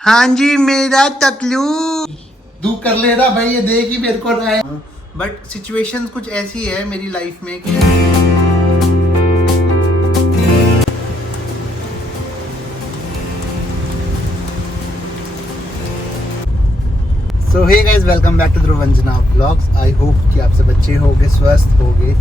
हाँ जी मेरा तकलू तू कर ले रहा भाई, ये देख ही मेरे को रहा है। बट सिचुएशन कुछ ऐसी है मेरी लाइफ में कि so hey guys, welcome back to Dhruvanjana vlogs. I hope कि आप सब अच्छे होगे, स्वस्थ होगे।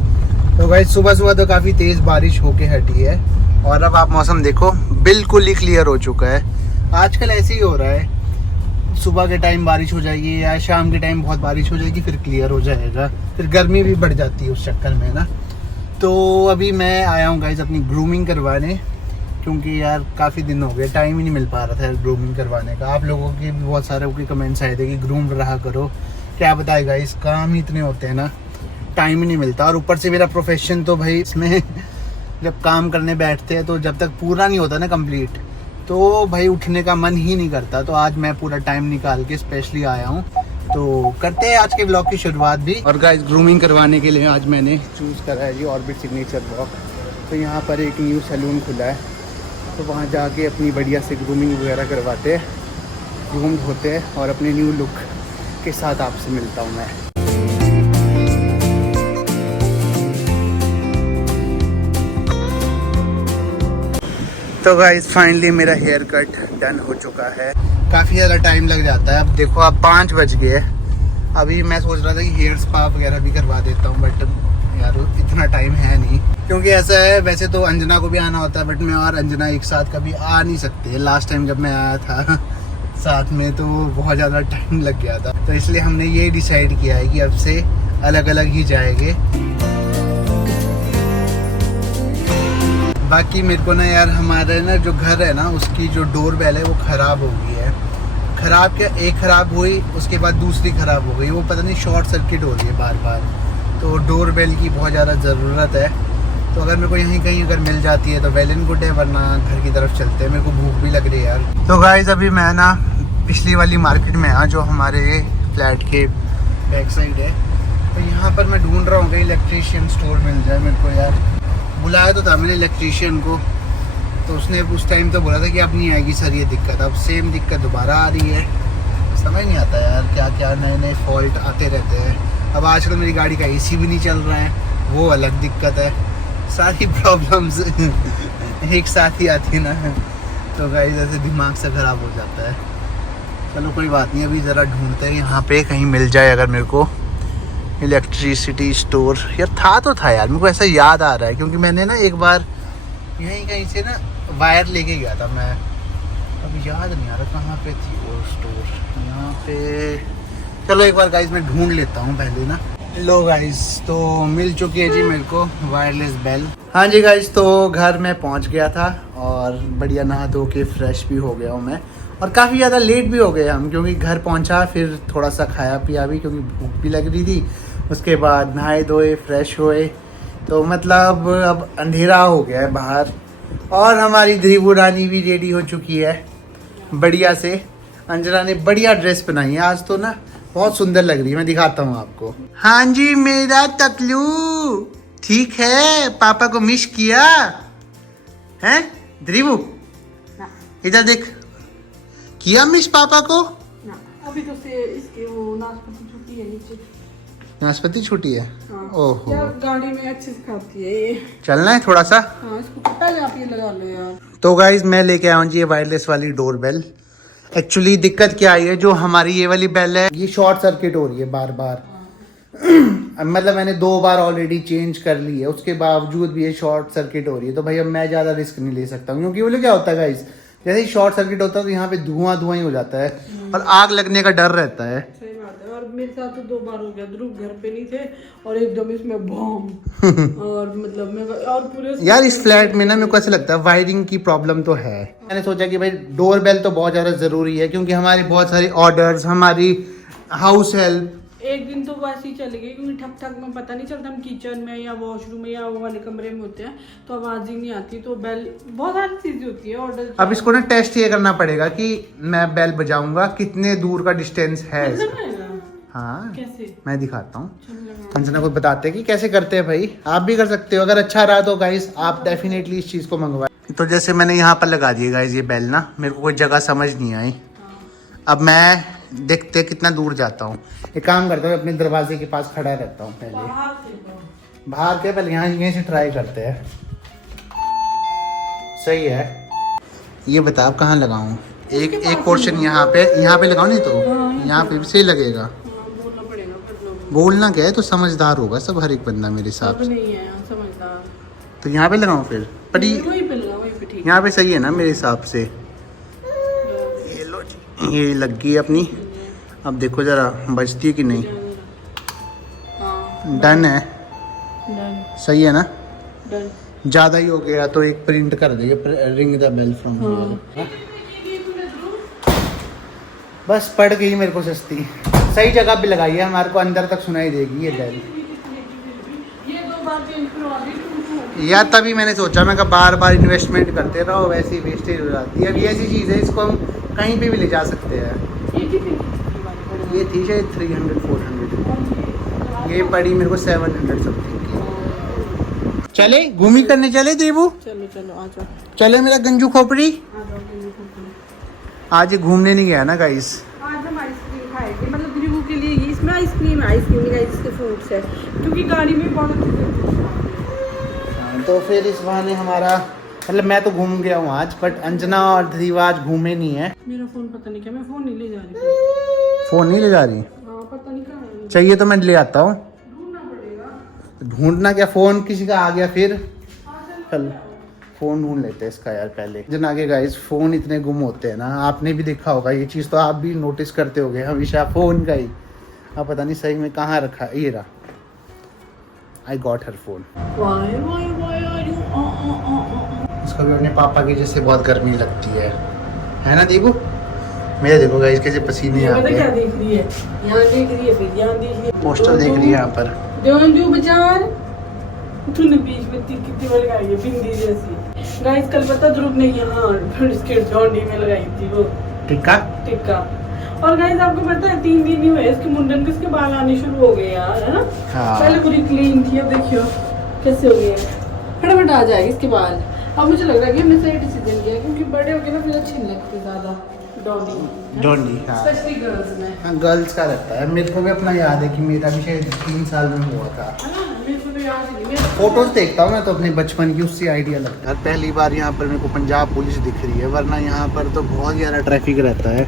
तो गाइस सुबह सुबह तो काफ़ी तेज़ बारिश होके हटी है और अब आप मौसम देखो बिल्कुल ही क्लियर हो चुका है। आजकल ऐसे ही हो रहा है, सुबह के टाइम बारिश हो जाएगी या शाम के टाइम बहुत बारिश हो जाएगी, फिर क्लियर हो जाएगा, फिर गर्मी भी बढ़ जाती है उस चक्कर में ना। तो अभी मैं आया हूँ गाइस अपनी ग्रूमिंग करवाने, क्योंकि यार काफ़ी दिन हो गए, टाइम ही नहीं मिल पा रहा था ग्रूमिंग करवाने का। आप लोगों के भी बहुत सारे के कमेंट्स आए थे कि ग्रूम रहा करो। क्या बताए गाइस, काम ही इतने होते हैं ना, टाइम ही नहीं मिलता। और ऊपर से मेरा प्रोफेशन तो भाई इसमें जब काम करने बैठते हैं तो जब तक पूरा नहीं होता ना कंप्लीट, तो भाई उठने का मन ही नहीं करता। तो आज मैं पूरा टाइम निकाल के स्पेशली आया हूँ, तो करते हैं आज के ब्लॉग की शुरुआत भी। और गाइस ग्रूमिंग करवाने के लिए आज मैंने चूज़ करा है जी ऑर्बिट सिग्नेचर ब्लॉक। तो यहाँ पर एक न्यू सैलून खुला है, तो वहाँ जाके अपनी बढ़िया से ग्रूमिंग वगैरह करवाते हैं, ग्रूम्ड होते हैं और अपने न्यू लुक के साथ आपसे मिलता हूँ मैं। तो गाइस फाइनली मेरा हेयर कट डन हो चुका है। काफ़ी ज़्यादा टाइम लग जाता है। अब देखो अब 5 बज गए। अभी मैं सोच रहा था कि हेयर स्पा वगैरह भी करवा देता हूँ, बट यार इतना टाइम है नहीं, क्योंकि ऐसा है वैसे तो अंजना को भी आना होता है, बट मैं और अंजना एक साथ कभी आ नहीं सकते। लास्ट टाइम जब मैं आया था साथ में तो बहुत ज़्यादा टाइम लग गया था, तो इसलिए हमने ये डिसाइड किया है कि अब से अलग अलग ही जाएंगे। बाकी मेरे को ना यार हमारे ना जो घर है ना उसकी जो डोर बेल है वो ख़राब हो गई है। ख़राब क्या, एक ख़राब हुई उसके बाद दूसरी ख़राब हो गई, वो पता नहीं शॉर्ट सर्किट हो रही है बार बार। तो डोर बेल की बहुत ज़्यादा ज़रूरत है। तो अगर मेरे को यहीं कहीं अगर मिल जाती है तो वेल एंड गुड है, वरना घर की तरफ चलते हैं, मेरे को भूख भी लग रही है यार। तो गाइस अभी मैं ना पिछली वाली मार्केट में आया जो हमारे फ्लैट के बैक साइड है। तो यहाँ पर मैं ढूंढ रहा हूँ कि इलेक्ट्रीशियन स्टोर मिल जाए मेरे को यार। बुलाया तो था मैंने इलेक्ट्रीशियन को, तो उसने उस टाइम तो बोला था कि अब नहीं आएगी सर ये दिक्कत। अब सेम दिक्कत दोबारा आ रही है, समझ नहीं आता यार, क्या क्या नए नए फॉल्ट आते रहते हैं। अब आजकल मेरी गाड़ी का एसी भी नहीं चल रहा है, वो अलग दिक्कत है। सारी प्रॉब्लम्स एक साथ ही आती है ना, तो गाइस ऐसे दिमाग से ख़राब हो जाता है। चलो कोई बात नहीं, अभी ज़रा ढूंढते हैं यहाँ पे कहीं मिल जाए अगर मेरे को इलेक्ट्रिसिटी स्टोर। यार था तो था यार, मेरे को ऐसा याद आ रहा है, क्योंकि मैंने ना एक बार यहीं कहीं से ना वायर लेके गया था मैं। अब याद नहीं आ रहा कहाँ पे थी वो स्टोर। यहाँ पे चलो एक बार गाइस मैं ढूंढ लेता हूँ पहले ना। लो गाइस तो मिल चुकी है जी मेरे को वायरलेस बेल। हाँ जी गाइस, तो घर में पहुँच गया था और बढ़िया नहा धो के फ्रेश भी हो गया हूँ मैं। और काफ़ी ज़्यादा लेट भी हो गए हम, क्योंकि घर पहुँचा फिर थोड़ा सा खाया पिया भी, क्योंकि भूख भी लग रही थी। उसके बाद नहाए धोए फ्रेश हुए, तो मतलब अब अंधेरा हो गया है बाहर। और हमारी ध्रुव रानी भी रेडी हो चुकी है बढ़िया से। अंजना ने बढ़िया ड्रेस बनाई है आज तो ना, बहुत सुंदर लग रही है। मैं दिखाता हूँ आपको। हाँ जी मेरा तकलू ठीक है, पापा को मिस किया है ध्रुव? इधर देख, किया मिस पापा को? अभी तो से इसके वो नाशपाती छुट्टी है नीचे। नाशपाती छुट्टी है? हाँ। ओहो, गाड़ी में अच्छे से खाती है ये। चलना है थोड़ा सा। हाँ, इसको पहले आप ये लगा लो यार। तो गाइज मैं लेके आया हूँ जी ये वायरलेस वाली डोर बेल। एक्चुअली दिक्कत क्या आई है, जो हमारी ये वाली बेल है ये शॉर्ट सर्किट हो रही है बार बार। मतलब मैंने 2 बार ऑलरेडी चेंज कर ली है, उसके बावजूद भी ये शॉर्ट सर्किट हो रही है। तो भाई अब मैं ज़्यादा रिस्क नहीं ले सकता हूँ, क्योंकि बोले क्या होता है गाइज, जैसे ही शॉर्ट सर्किट होता है तो यहाँ पे धुआं धुआं ही हो जाता है और आग लगने का डर रहता है। सही बात है। और मेरे साथ तो 2 बार हो गया, ध्रुव घर पे नहीं थे और एकदम इसमें बम और मतलब मैं और पूरे यार इस फ्लैट में ना मेरे को ऐसा लगता है वायरिंग की प्रॉब्लम तो है। मैंने सोचा कि भाई डोर बेल तो बहुत ज़्यादा ज़रूरी है, क्योंकि हमारी बहुत सारी ऑर्डर्स, हमारी हाउस हेल्प। एक दिन तो वैसे ही चले गए, क्योंकि ठक ठक में पता नहीं चलता, हम किचन में या वॉशरूम में या वो वाले कमरे में होते हैं तो आवाज ही नहीं आती। तो बेल बहुत सारी चीजें होती है ऑर्डर। अब इसको ना टेस्ट ये करना पड़ेगा कि मैं बेल बजाऊंगा कितने दूर का डिस्टेंस है। हाँ कैसे मैं दिखाता हूँ, अंजना को बताते हैं कि कैसे करते हैं। भाई आप भी कर सकते हो, अगर अच्छा रहा तो गाइस आप डेफिनेटली इस चीज़ को मंगवाएं। तो जैसे मैंने यहाँ पर लगा दिए गाइस ये बेल ना, मेरे को कोई जगह समझ नहीं आई। अब मैं देखते कितना दूर जाता हूँ। एक काम करता हूँ, अपने दरवाजे के पास खड़ा रहता हूँ पहले। बाहर के पहले यहाँ यहीं से ट्राई करते हैं। सही है। ये बता अब कहाँ लगाऊँ? एक पोर्शन यहाँ पे लगाओ, नहीं तो यहाँ पे भी सही लगेगा। बोलना क्या है, तो समझदार होगा सब, हर एक बंदा मेरे हिसाब से। नहीं है समझदार। तो यहाँ पे लगाऊँ फिर? पर यहाँ पे सही है ना मेरे हिसाब से। ये लो जी, ये लग गई अपनी। अब देखो जरा बजती है कि नहीं। डन है, सही है ना? डन। ज़्यादा ही हो गया तो एक प्रिंट कर देंगे, ring the bell from here. बस पड़ गई मेरे को सस्ती। सही जगह पे लगाई है, हमारे को अंदर तक सुनाई देगी ये बेल। या तभी मैंने सोचा, मैं बार बार इन्वेस्टमेंट करते रहो, वैसे ही वेस्टेज हो जाती है। अब ये ऐसी चीज़ है, इसको हम कहीं पे भी ले जा सकते हैं। ये थी शायद 300-400। ये पड़ी मेरे को 700 समथिंग की। चले घूमी करने चले देबू? चलो चलो आ जाओ। चले मेरा गंजू खोपड़ी। आज घूमने नहीं गया ना गाइस। आज हम आइसक्रीम खाएंगे, मतलब द्रिबू के लिए इसमें आइसक्रीम नहीं गाइस, इसके फ्रूट्स है, क्योंकि गाड़ी में बहुत अच्छे से। तो फिर इस बहाने हमारा, मतलब मैं तो घूम गया हूँ आज, बट अंजना और ध्रुव आज घूमे नहीं है। मेरा फोन पता नहीं क्या, मैं फोन नहीं ले जा रही। फोन नहीं ले जा रही? हाँ पता नहीं कहाँ है। चाहिए तो मैं ले आता हूँ। ढूंढना पड़ेगा। ढूंढना क्या, फोन किसी का आ गया फिर? चल फोन ढूंढ लेते हैं इसका यार पहले। जना के गाइस फोन इतने गुम होते हैं ना, आपने भी देखा होगा ये चीज़, तो आप भी नोटिस करते होगे हमेशा फोन का ही। अब पता नहीं सही में कहाँ रखा है। ये रहा, आई गॉट हर फोन। उसको भी अपने पापा की जैसे बहुत गर्मी लगती है ना दीपू? मेरे देखो गाइस कैसे पसीने आ रहे क्या हैं। देख रही है? यहाँ देख रही है, फिर यहाँ देख रही है। पोस्टर देख रही है यहाँ पर। देवंजू बाजार, तूने बीच में कितनी बार लगाई है बिंदी जैसी। गाइस कल पता ध्रुव ने यहाँ इसके झोंडी में लगाई थी वो टिक्का। और गाइस आपको पता है 3 दिन ही हुए इसके मुंडन के, इसके बाल आने शुरू हो गए यार, है ना? हाँ। पहले पूरी क्लीन थी, अब देखियो कैसे हो गए। फटाफट आ जाएगी इसके बाल। अब मुझे लग रहा है कि हमने सही डिसीजन किया, क्योंकि बड़े हो गए ना फिर अच्छे नहीं लगते ज्यादा डॉली। हाँ स्पेशली गर्ल्स में। हाँ गर्ल्स का रहता है। मेरे को भी अपना याद है कि मेरा भी शायद 3 साल में हुआ था। है ना? मेरे को तो याद ही नहीं। फोटोज देखता हूँ मैं तो अपने बचपन की, उससे आइडिया लगता है। पहली बार यहाँ पर मेरे को पंजाब पुलिस दिख रही है, वरना यहाँ पर तो बहुत ज़्यादा ट्रैफिक रहता है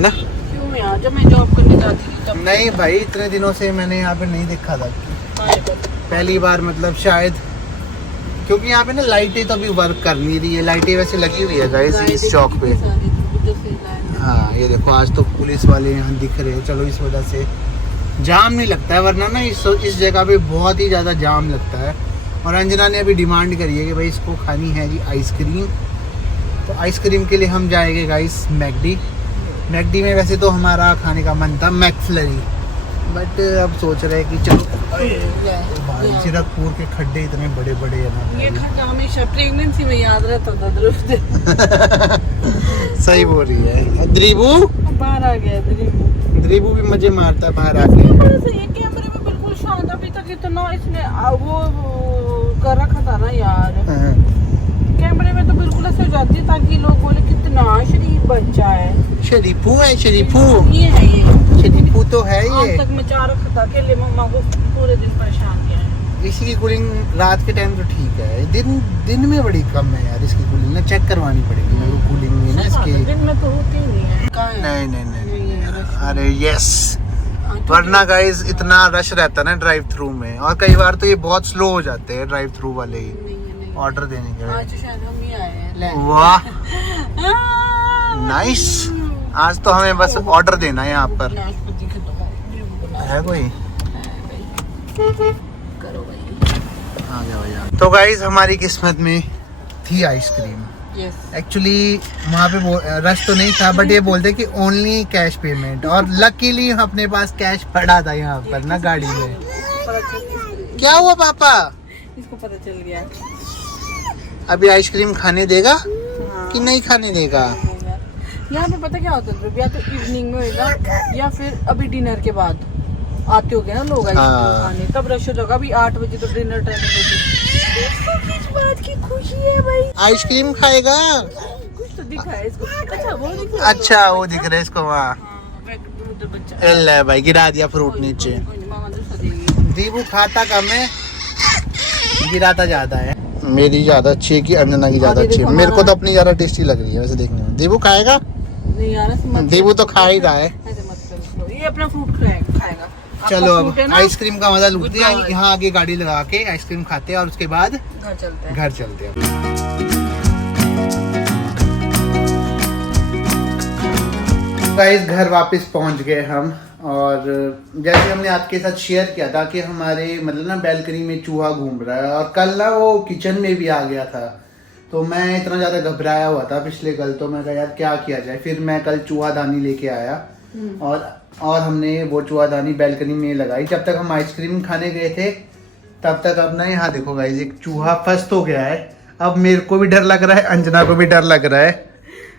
ना? क्यों यार, जब मैं जॉब करने जाती थी तब। नहीं भाई, इतने दिनों से मैंने यहाँ पे नहीं देखा था। पहली बार मतलब शायद, क्योंकि यहाँ पे ना लाइटें तो अभी वर्क कर नहीं रही है। लाइटें वैसे लगी हुई है गाइस इस चौक पे। हाँ ये देखो, आज तो पुलिस वाले यहाँ दिख रहे हैं। चलो इस वजह से जाम नहीं लगता है, वरना ना इस जगह पे बहुत ही ज़्यादा जाम लगता है। और अंजना ने अभी डिमांड करी है कि भाई इसको खानी है जी आइसक्रीम। तो आइसक्रीम के लिए हम जाएंगे गाइस मैकडी में। वैसे तो हमारा खाने का मन था मैकफ्लरी, बट अब सोच रहे हैं कि चलो जीरकपुर के खड्डे इतने बड़े बड़े हैं ना। ये खड्डा हमेशा प्रेगनेंसी में याद रहता था ध्रुव से। सही बोल रही है। द्रिबू बाहर आ गया। द्रिबू भी मजे मारता है बाहर आके। ये कैमरे में बिल्कुल शांत, अभी तक इतना इसने वो कर रखा था ना यार। कैमरे में तो बिल्कुल ऐसे हो जाती है ताकि लोग बोले कितना शरीफ बच्चा है। शरीफू है, शरीफू ये है, ये शरीफू तो है। ये आज तक मचा रखा था, अकेले मम्मा को पूरे दिन परेशान किया है। इसी की कूलिंग रात के टाइम तो ठीक है, दिन में बड़ी कम है यार इसकी कूलिंग ना। चेक करवानी पड़ेगी मेरे को कूलिंग में ना इसकी। दिन में तो होती ही नहीं है। नहीं। अरे यस, वरना गाइस इतना रश रहता है ना ड्राइव थ्रू में, और कई बार तो ये बहुत स्लो हो जाते हैं ड्राइव थ्रू वाले ही ऑर्डर देने के लिए। आज शायद हम ही आए हैं। वाह नाइस। आज तो हमें बस ऑर्डर देना है यहाँ पर। है कोई? करो भाई। आ गया भैया। तो गाइस हमारी किस्मत में थी आइसक्रीम। एक्चुअली वहाँ पे रश तो नहीं था, बट ये बोलते कि ओनली कैश पेमेंट, और लकीली अपने पास कैश पड़ा था यहाँ पर ना गाड़ी में। क्या हुआ पापा? इसको पता चल गया। अभी आइसक्रीम खाने देगा कि नहीं खाने देगा? यहाँ पे पता क्या होता है, या तो इवनिंग में होगा या फिर अभी डिनर के बाद आते होंगे ना लोग आइसक्रीम खाने, तब रश हो जाएगा। अभी 8 बजे तो डिनर टाइम हो। किस बात की खुशी है भाई? आइसक्रीम खाएगा? तो दिखा है इसको। अच्छा वो दिख रहा है। अच्छा वो दिख रहा है इसको वहाँ। हाँ, उधर बच्चा। एल्ला भाई गिरा दिया फ्रूट नीचे। कोई नहीं, मामा दूसरा देगी। दीबू खाता कम है, गिराता ज्यादा है। मेरी ज्यादा अच्छी है कि अंजना की ज्यादा अभी अच्छी है? देखो मेरे को तो हमारा- अपनी ज्यादा टेस्टी लग रही है वैसे देखने में। दीबू खाएगा? नहीं यार ऐसे मत दीबू तो खा ही रहा है। ऐसे मत करो। ये अपना फ्रूट खाएगा। आपका चलो फ्रूट है अब ना? आइसक्रीम का मजा लूटते हैं। Goodbye। यहाँ आगे गाड़ी लगा के आइसक्रीम खाते हैं और उसके बाद घर चलते हैं। घर चलते हैं। गाइस घर वापस पहुंच गए हम। और जैसे हमने आपके साथ शेयर किया था कि हमारे मतलब ना बैल्कनी में चूहा घूम रहा है, और कल ना वो किचन में भी आ गया था। तो मैं इतना ज़्यादा घबराया हुआ था पिछले कल, तो मैं कहा यार क्या किया जाए। फिर मैं कल चूहादानी लेके आया और हमने वो चूहादानी बैल्कनी में लगाई। जब तक हम आइसक्रीम खाने गए थे तब तक अब ना यहाँ देखो गाइस एक चूहा फंस हो गया है। अब मेरे को भी डर लग रहा है, अंजना को भी डर लग रहा है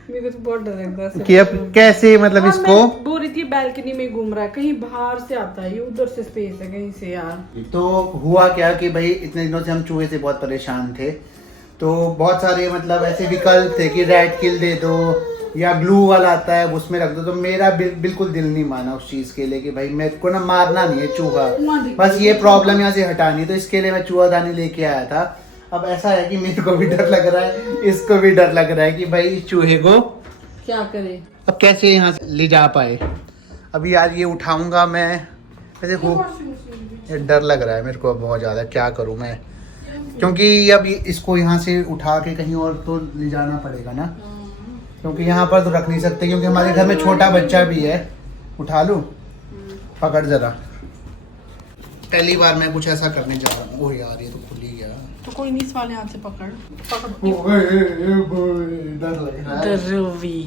मेरे को तो बहुत डर लगता है कि अब कैसे मतलब इसको। बोल रही थी बैल्कनी में घूम रहा है, कहीं बाहर से आता है, ये उधर से स्पेस है कहीं से यार। तो हुआ क्या कि भाई इतने दिनों से हम चूहे से बहुत परेशान थे, तो बहुत सारे मतलब ऐसे विकल्प थे कि रैट किल दे दो या ग्लू वाला आता है उसमें रख दो। तो मेरा बिल्कुल दिल नहीं माना उस चीज के लिए कि भाई मेरे को ना मारना नहीं है चूहा, बस ये प्रॉब्लम यहाँ से हटानी। तो इसके लिए मैं चूहादानी लेके आया था। अब ऐसा है कि मेरे को भी डर लग रहा है, इसको भी डर लग रहा है कि भाई इस चूहे को क्या करे अब कैसे यहाँ से ले जा पाए। अभी यार ये उठाऊंगा मैं, ऐसे हो ये डर लग रहा है मेरे को बहुत ज्यादा। क्या करूँ मैं, क्योंकि अब इसको यहाँ से उठा के कहीं और तो ले जाना पड़ेगा ना, क्योंकि यहाँ पर तो रख नहीं सकते, क्योंकि हमारे घर में छोटा बच्चा भी है। उठा लूं? पकड़ जरा। पहली बार मैं कुछ ऐसा करने जा रहा हूँ। ओह यार ये तो खुल ही गया। तो कोई नहीं, इस वाले हाथ से पकड़ डर लग रहा है। डरोवी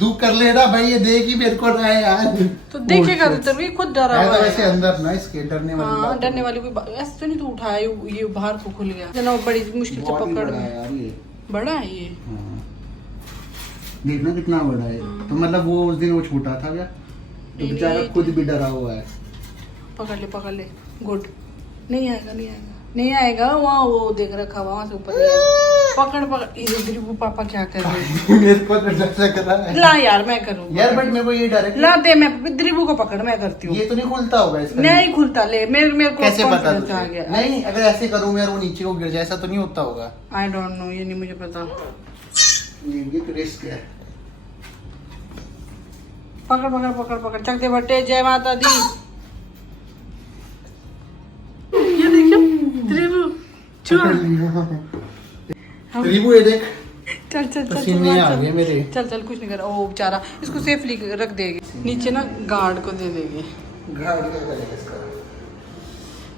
तू कर ले रहा भाई, ये देख ही मेरे को रहा है यार। तो देखेगा तो तभी खुद डरा है हुआ तो है ऐसे यार। अंदर ना इसके डरने वाली हाँ बात डरने वाली कोई ऐसे तो नहीं, तो उठाया ये बाहर को खुल गया जना, बड़ी मुश्किल से बहुत ही पकड़ बड़ा है में। यार ये। बड़ा है ये। हाँ। देखना कितना बड़ा है। तो मतलब वो उस दिन वो छोटा था क्या? तो नहीं, बेचारा नहीं, खुद भी डरा हुआ है। पकड़ ले गुड। नहीं आएगा वहाँ वो देख रखा वहाँ से ऊपर नहीं आएगा। पकड़ इधर वो पापा क्या कर रहे हैं। मेरे को तो डर लग रहा है ला यार मैं करूँ यार, बट मेरे को ये डर है कि ला दे, मैं द्रिबू को पकड़ मैं करती हूँ। ये तो नहीं खुलता होगा इसका। नहीं खुलता, ले मेरे को कैसे पता confidence तुझे? आ गया। नहीं अगर ऐसे करूँ मैं और वो नीचे को गिर जाए, ऐसा तो नहीं होता होगा। आई डोंट नो, ये नहीं मुझे पता। ये तो रिस्क है। पकड़ चक दे भट्टे। जय माता दी। ये देखो द्रिबू चुआ। रिबू ये देख चल पसीने आ गए मेरे। चल कुछ नहीं कर। ओ बेचारा, इसको सेफली रख देगी नीचे ना, गार्ड को दे देगी। गार्ड क्या करेगा इसका?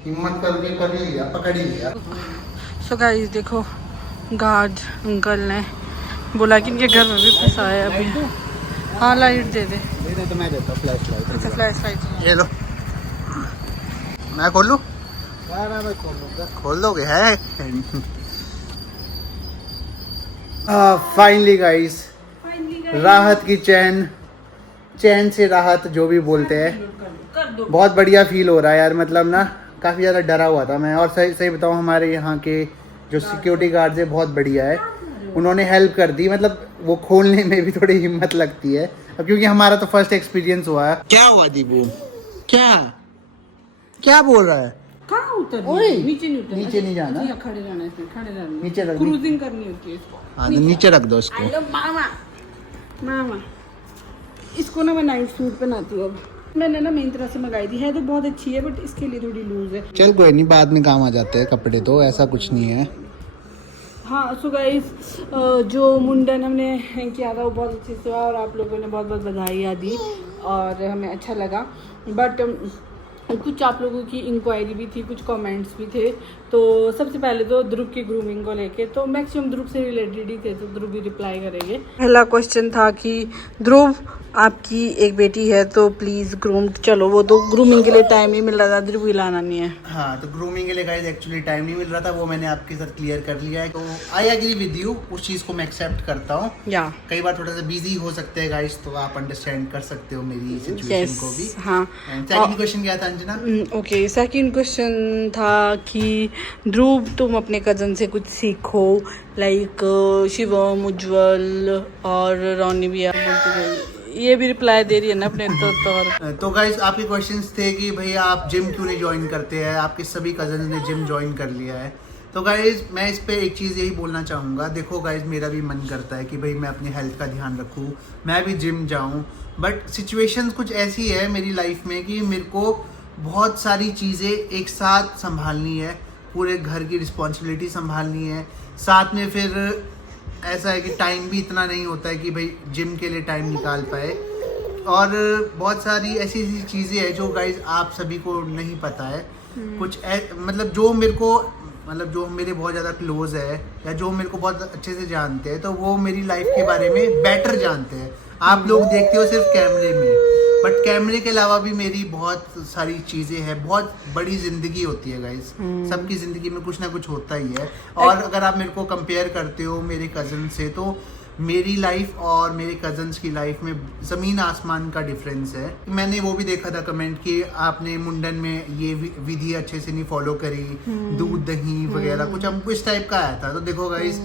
हिम्मत करके कर ही लिया, पकड़ ही लिया। सो गाइस देखो, गार्ड अंकल ने बोला कि इनके घर में भी फंसा है अभी। हाँ लाइट दे दे। तो मैं देता हूँ फ्लैश लाइट। अच्छा फ्लैश लाइट ये लो। मैं खोल लूँ? खोल दोगे है? फाइनली गाइस, राहत की चैन से राहत जो भी बोलते हैं। कर दो। बहुत बढ़िया फील हो रहा है यार। मतलब ना काफ़ी ज़्यादा डरा हुआ था मैं। और सही बताऊँ, हमारे यहाँ के जो सिक्योरिटी गार्ड्स है बहुत बढ़िया है, उन्होंने हेल्प कर दी। मतलब वो खोलने में भी थोड़ी हिम्मत लगती है अब, क्योंकि हमारा तो फर्स्ट एक्सपीरियंस हुआ है। क्या हुआ दीपू? क्या बोल रहा है? कहाँ उतर? ओए, नीचे नहीं उतर, नीचे नहीं जाना। अच्छा, खड़े रहना है इसमें, खड़े रहना। नीचे रख दी। क्रूजिंग करनी होती है इसको। हाँ तो नीचे रख दो इसको। हेलो मामा इसको ना मैं नाइट सूट पहनाती हूँ अब। मैंने ना मेरी तरह से मंगाई थी, है तो बहुत अच्छी है, बट इसके लिए थोड़ी लूज है। चल कोई नहीं, बाद में काम आ जाते हैं कपड़े, तो ऐसा कुछ नहीं है। हाँ सो गाइस, जो मुंडन हमने किया था वो बहुत अच्छे से हुआ, और आप लोगों ने बहुत बहुत बधाइयाँ दी और हमें अच्छा लगा। बट कुछ आप लोगों की इंक्वायरी भी थी, कुछ कमेंट्स भी थे। तो सबसे पहले तो ध्रुव की ग्रूमिंग को लेके, तो मैक्सिमम ध्रुव से रिलेटेड ही थे, तो ध्रुव भी रिप्लाई करेंगे। पहला क्वेश्चन था कि ध्रुव आपकी एक बेटी है तो प्लीज ग्रूम, चलो वो तो ग्रूमिंग के लिए टाइम नहीं मिल रहा था, इधर भी लाना नहीं है। हाँ, तो ग्रूमिंग के लिए गाइस एक्चुअली टाइम नहीं मिल रहा था, वो मैंने आपके साथ क्लियर कर लिया है। तो आई एग्री विद यू, उस चीज़ को मैं एक्सेप्ट करता हूँ। या कई बार थोड़ा सा बिजी हो सकते हैं गाइस, तो आप अंडरस्टैंड कर सकते हो मेरी सिचुएशन को भी। हाँ। सेकंड क्वेश्चन क्या था अंजना? ओके, सेकंड क्वेश्चन था कि ध्रुव तुम अपने कजन से कुछ सीखो, लाइक शिवम, उज्जवल और रोनी भी बोलते गए, ये भी रिप्लाई दे रही है ना अपने तो गाइस आपके क्वेश्चंस थे कि भैया आप जिम क्यों नहीं ज्वाइन करते हैं, आपके सभी कजन ने जिम ज्वाइन कर लिया है। तो गाइस मैं इस पे एक चीज़ यही बोलना चाहूँगा, देखो गाइस मेरा भी मन करता है कि भाई मैं अपनी हेल्थ का ध्यान रखूँ, मैं भी जिम जाऊँ, बट सिचुएशंस कुछ ऐसी है मेरी लाइफ में कि मेरे को बहुत सारी चीज़ें एक साथ संभालनी है, पूरे घर की रिस्पॉन्सिबिलिटी संभालनी है, साथ में फिर ऐसा है कि टाइम भी इतना नहीं होता है कि भाई जिम के लिए टाइम निकाल पाए, और बहुत सारी ऐसी ऐसी चीज़ें हैं जो गाइज आप सभी को नहीं पता है। कुछ मतलब जो मेरे को, मतलब जो मेरे बहुत ज़्यादा क्लोज है या जो मेरे को बहुत अच्छे से जानते हैं, तो वो मेरी लाइफ के बारे में बेटर जानते हैं। आप लोग देखते हो सिर्फ कैमरे में, बट कैमरे के अलावा भी मेरी बहुत सारी चीज़ें हैं, बहुत बड़ी ज़िंदगी होती है गाइज, सबकी ज़िंदगी में कुछ ना कुछ होता ही है। और अगर आप मेरे को कंपेयर करते हो मेरे कज़न से, तो मेरी लाइफ और मेरे कजन्स की लाइफ में ज़मीन आसमान का डिफरेंस है। मैंने वो भी देखा था कमेंट कि आपने मुंडन में ये विधि अच्छे से नहीं फॉलो करी, दूध दही वगैरह कुछ हमको इस टाइप का आया था। तो देखो गाइस,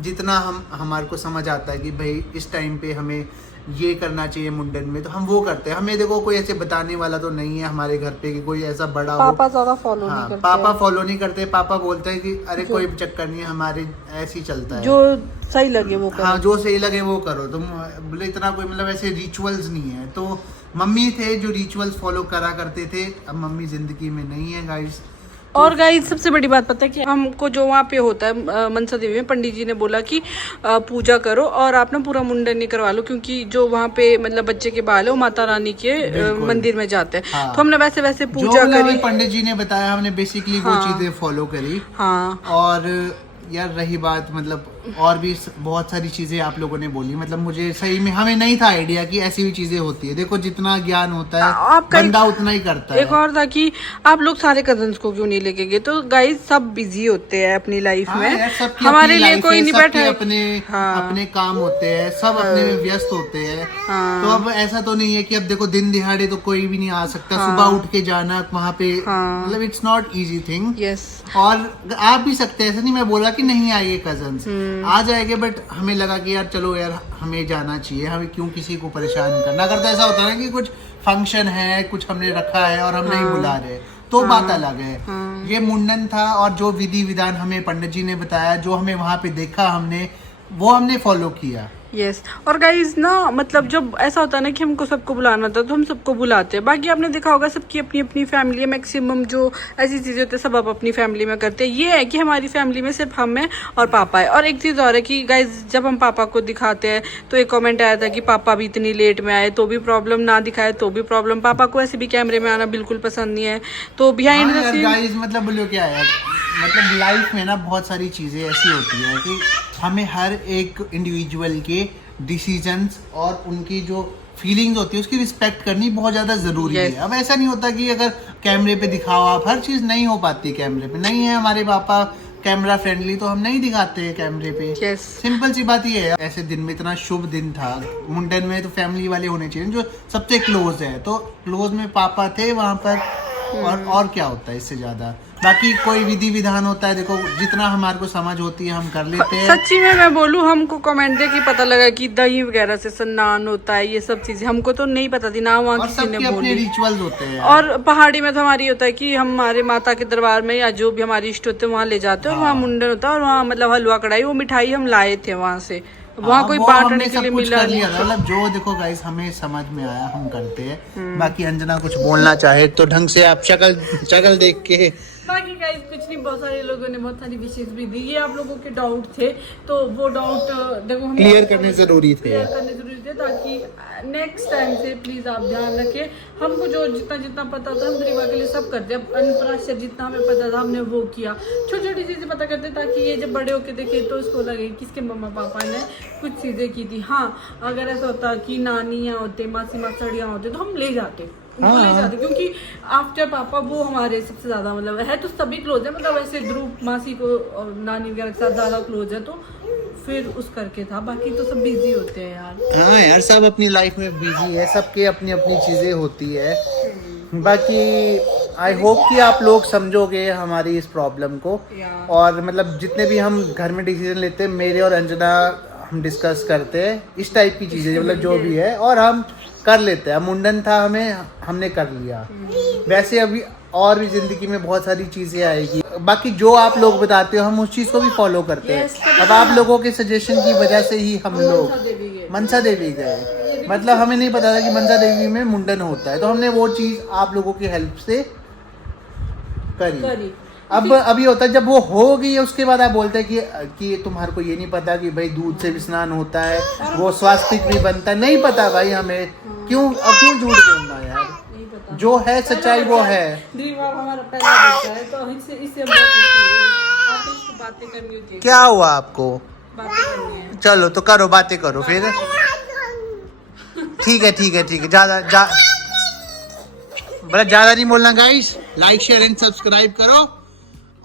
जितना हमारे को समझ आता है कि भाई इस टाइम पे हमें ये करना चाहिए मुंडन में, तो हम वो करते हैं। हमें देखो कोई ऐसे बताने वाला तो नहीं है हमारे घर पे कि कोई ऐसा बड़ा पापा ज्यादा फॉलो नहीं करते। पापा फॉलो नहीं करते, पापा बोलते हैं कि अरे कोई चक्कर नहीं है, हमारे ऐसे ही चलता है, जो सही लगे वो करो। हाँ, जो सही लगे वो करो। तुम बोले इतना कोई मतलब ऐसे रिचुअल्स नहीं है। तो मम्मी थे जो रिचुअल्स फॉलो करा करते थे, अब मम्मी जिंदगी में नहीं है गाइस। और गाइस सबसे बड़ी बात पता है कि हमको जो वहाँ पे होता है मनसा देवी में, पंडित जी ने बोला कि पूजा करो और आप ना पूरा मुंडन नहीं करवा लो, क्योंकि जो वहाँ पे मतलब बच्चे के बाल है वो माता रानी के मंदिर में जाते हैं। हाँ। तो हमने वैसे वैसे पूजा करी, पंडित जी ने बताया, हमने बेसिकली वो चीजें फॉलो करी। हाँ। और यार रही बात, मतलब और भी बहुत सारी चीजें आप लोगों ने बोली, मतलब मुझे सही में हमें नहीं था आइडिया कि ऐसी भी चीजें होती है। देखो जितना ज्ञान होता है बंदा उतना ही करता है। एक और था कि आप लोग सारे कजन्स को क्यों नहीं लेके गए, तो गाइस सब बिजी होते हैं अपनी लाइफ में, हमारे लिए कोई नहीं बैठा, अपने काम होते हैं, सब अपने में व्यस्त होते हैं। तो अब ऐसा तो नहीं है कि अब देखो दिन दिहाड़े तो कोई भी नहीं आ सकता, सुबह उठ के जाना वहाँ पे, मतलब इट्स नॉट इजी थिंग। और आप भी सकते हैं, ऐसा नहीं मैं बोला कि नहीं आएंगे कजन्स, आ जाएंगे, बट हमें लगा कि यार चलो यार हमें जाना चाहिए, हमें क्यों किसी को परेशान करना। अगर तो ऐसा होता है ना कि कुछ फंक्शन है, कुछ हमने रखा है और हम नहीं बुला रहे, तो बात अलग है। ये मुंडन था और जो विधि विधान हमें पंडित जी ने बताया, जो हमें वहाँ पे देखा हमने, वो हमने फॉलो किया। यस। और गाइज ना, मतलब जब ऐसा होता है ना कि हमको सबको बुलाना था तो हम सबको बुलाते हैं। बाकी आपने देखा होगा सबकी अपनी अपनी फैमिली है, मैक्सिमम जो ऐसी चीजें होती है सब आप अपनी फैमिली में करते हैं। ये है कि हमारी फैमिली में सिर्फ हम हैं और पापा है। और एक चीज और है कि गाइज जब हम पापा को दिखाते हैं तो एक कॉमेंट आया था कि पापा भी इतनी लेट में आए तो भी प्रॉब्लम, ना दिखाए तो भी प्रॉब्लम। पापा को ऐसे भी कैमरे में आना बिल्कुल पसंद नहीं है। तो बिहाइंड द सीन मतलब बोलो क्या है, मतलब लाइफ में ना बहुत सारी चीजें ऐसी होती है कि हमें हर एक इंडिविजुअल के डिसीजंस और उनकी जो फीलिंग्स होती है उसकी रिस्पेक्ट करनी बहुत ज़्यादा ज़रूरी है। अब ऐसा नहीं होता कि अगर कैमरे पे दिखाओ आप, हर चीज़ नहीं हो पाती कैमरे पे। नहीं है हमारे पापा कैमरा फ्रेंडली तो हम नहीं दिखाते हैं कैमरे पे। सिंपल सी बात ये है। ऐसे दिन में इतना शुभ दिन था मुंडन में, तो फैमिली वाले होने चाहिए जो सबसे क्लोज है। तो क्लोज में पापा थे वहाँ पर, और क्या होता है इससे ज्यादा। बाकी कोई विधि विधान होता है, देखो जितना हमारे को समझ होती है हम कर लेते हैं। सच्ची में मैं बोलूँ, हमको कमेंट दे कि पता लगा कि दही वगैरह से स्नान होता है, ये सब चीजें हमको तो नहीं पता थी ना, वहाँ किसी ने बोली। रिचुअल्स होते हैं। और पहाड़ी में तो हमारी होता है कि हमारे माता के दरबार में या जो भी हमारी इष्ट होते हैं वहाँ ले जाते हैं, और वहाँ मुंडन होता है, और वहाँ मतलब हलवा कढ़ाई वो मिठाई हम लाए थे वहाँ से, वहाँ कोई बांटने के लिए मिला नहीं। मतलब जो देखो गाइस हमें समझ में आया हम करते हैं। बाकी अंजना कुछ बोलना चाहे तो ढंग से आप शक्ल देख के। बाकी गाइस कुछ नहीं, बहुत सारे लोगों ने बहुत सारी विशेष भी दी। ये आप लोगों के डाउट थे तो वो डाउट देखो हमें क्लियर करने जरूरी थे ताकि नेक्स्ट टाइम से प्लीज आप ध्यान रखें। हमको जो जितना पता था हम दरीवा के लिए सब करते, अब अनप्राशर जितना हमें पता था हमने वो किया, छोटी छोटी चीजें पता करते ताकि ये जब बड़े होके देखे तो उसको लगे किसके मम्मा पापा ने कुछ चीजें की थी। हाँ, अगर ऐसा होता कि नानियाँ होते, मासी मासड़ियाँ होते तो हम ले जाते, उनको ले जाते, क्योंकि आफ्टर पापा वो हमारे सबसे ज्यादा मतलब है तो सभी क्लोज है, मतलब ऐसे ध्रुव मासी को और नानी वगैरह के साथ ज्यादा क्लोज है, तो फिर उस करके था, बाकी तो सब बिजी होते हैं यार। हाँ यार, सब अपनी लाइफ में बिजी है, सबके अपनी अपनी चीजें होती है। बाकी आई होप कि आप लोग समझोगे हमारी इस प्रॉब्लम को, और मतलब जितने भी हम घर में डिसीजन लेते हैं, मेरे और अंजना हम डिस्कस करते हैं इस टाइप की चीजें, मतलब जो भी है, और हम कर लेते हैं। मुंडन था हमने कर लिया, वैसे अभी और भी जिंदगी में बहुत सारी चीजें आएगी। बाकी जो आप लोग बताते हो हम उस चीज को भी फॉलो करते हैं। अब आप लोगों के सजेशन की वजह से ही हम लोग मनसा देवी गए, मतलब हमें नहीं पता था कि मनसा देवी में मुंडन होता है, तो हमने वो चीज आप लोगों की हेल्प से करी। अब अभी होता है जब वो हो गई है उसके बाद आप बोलते हैं कि तुम्हारे को ये नहीं पता कि भाई दूध से भी स्नान होता है, वो स्वास्तिक भी बनता है। नहीं पता भाई हमें, क्यों झूठ बोलना यार, जो है सच्चाई वो है। हमारा पहला बच्चा है तो इससे बातें करनी होती है। क्या हुआ आपको? बातें करनी है। चलो तो करो, बातें करो फिर। ठीक है, ज्यादा नहीं बोलना guys. Like share and subscribe करो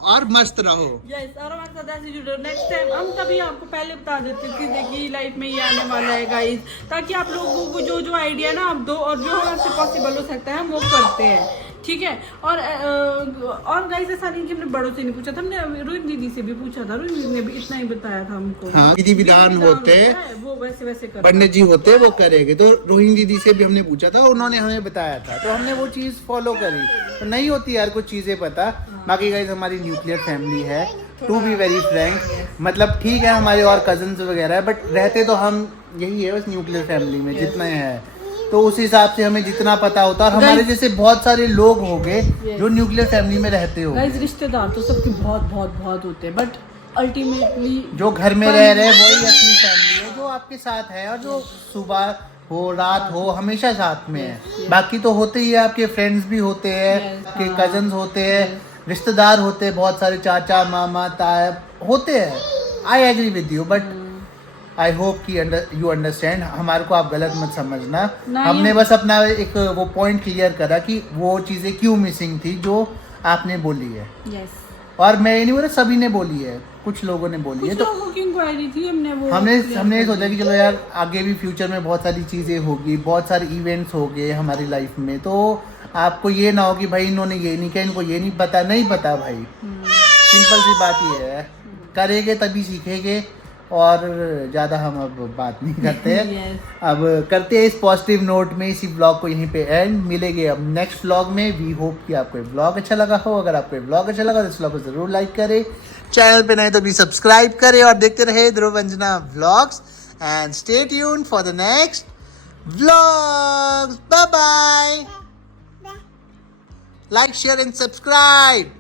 और मस्त रहो। यस, और हमारे साथ ऐसे जुड़ो। नेक्स्ट टाइम हम तभी आपको पहले बता देते हैं कि देखिए लाइफ में ये आने वाला है गाइस, ताकि आप लोगों को जो आइडिया ना आप दो, और जो हमसे पॉसिबल हो सकता है हम वो करते हैं, ठीक है। और गाइस ऐसा नहीं कि हमने बड़ों से नहीं पूछा था, हमने रोहित दीदी से भी पूछा था, रोहित दीदी ने भी इतना ही बताया था हमको। हाँ, विधि विधान होते हैं वो वैसे पंडित जी होते हैं, वो करेंगे। तो रोहिणी दीदी से भी हमने पूछा था, उन्होंने हमें बताया था, तो हमने वो चीज फॉलो करी। तो नहीं होती यार कुछ चीजें पता। बाकी गाइस हमारी न्यूक्लियर फैमिली है, टू बी वेरी फ्रैंक, मतलब ठीक है हमारे और कजन्स वगैरह है, बट रहते तो हम यही है बस न्यूक्लियर फैमिली में जितना है, तो उस हिसाब से हमें जितना पता होता है। और हमारे जैसे बहुत सारे लोग होंगे जो न्यूक्लियर फैमिली में रहते हो। गाइस रिश्तेदार तो सबके बहुत होते हैं, बट अल्टीमेटली जो घर में रह रहे वही असली फैमिली है, जो आपके साथ है, और जो सुबह हो रात हो हमेशा साथ में है। बाकी तो होते ही है, आपके फ्रेंड्स भी होते हैं, आपके कजन्स होते हैं, रिश्तेदार होते हैं, बहुत सारे चाचा मामा ताया होते हैं। I agree with you, but I hope कि यू अंडरस्टैंड। हमारे को आप गलत मत समझना, हमने बस अपना एक वो पॉइंट क्लियर करा कि वो चीज़ें क्यों मिसिंग थी जो आपने बोली है। yes. और मैं ये नहीं बोल रहा सभी ने बोली है, कुछ लोगों ने बोली है। तो हमने सोचा कि चलो यार आगे भी फ्यूचर में बहुत सारी चीज़ें होगी, बहुत सारे इवेंट्स होंगे हमारी लाइफ में, तो आपको ये ना हो कि भाई इन्होंने ये नहीं किया, इनको ये नहीं पता भाई। सिंपल सी बात ये है, करेंगे तभी सीखेंगे। और ज़्यादा हम अब बात नहीं करते हैं। yes. अब करते हैं इस पॉजिटिव नोट में इसी ब्लॉग को यहीं पे एंड। मिलेंगे अब नेक्स्ट ब्लॉग में। वी होप कि आपको ब्लॉग अच्छा लगा हो। अगर आपको ब्लॉग अच्छा लगा तो इस ब्लॉग को जरूर लाइक करें, चैनल पे नए तो भी सब्सक्राइब करें, और देखते रहे Dhruv Anjana vlogs and stay tuned for the next vlogs. Bye bye, like share and subscribe.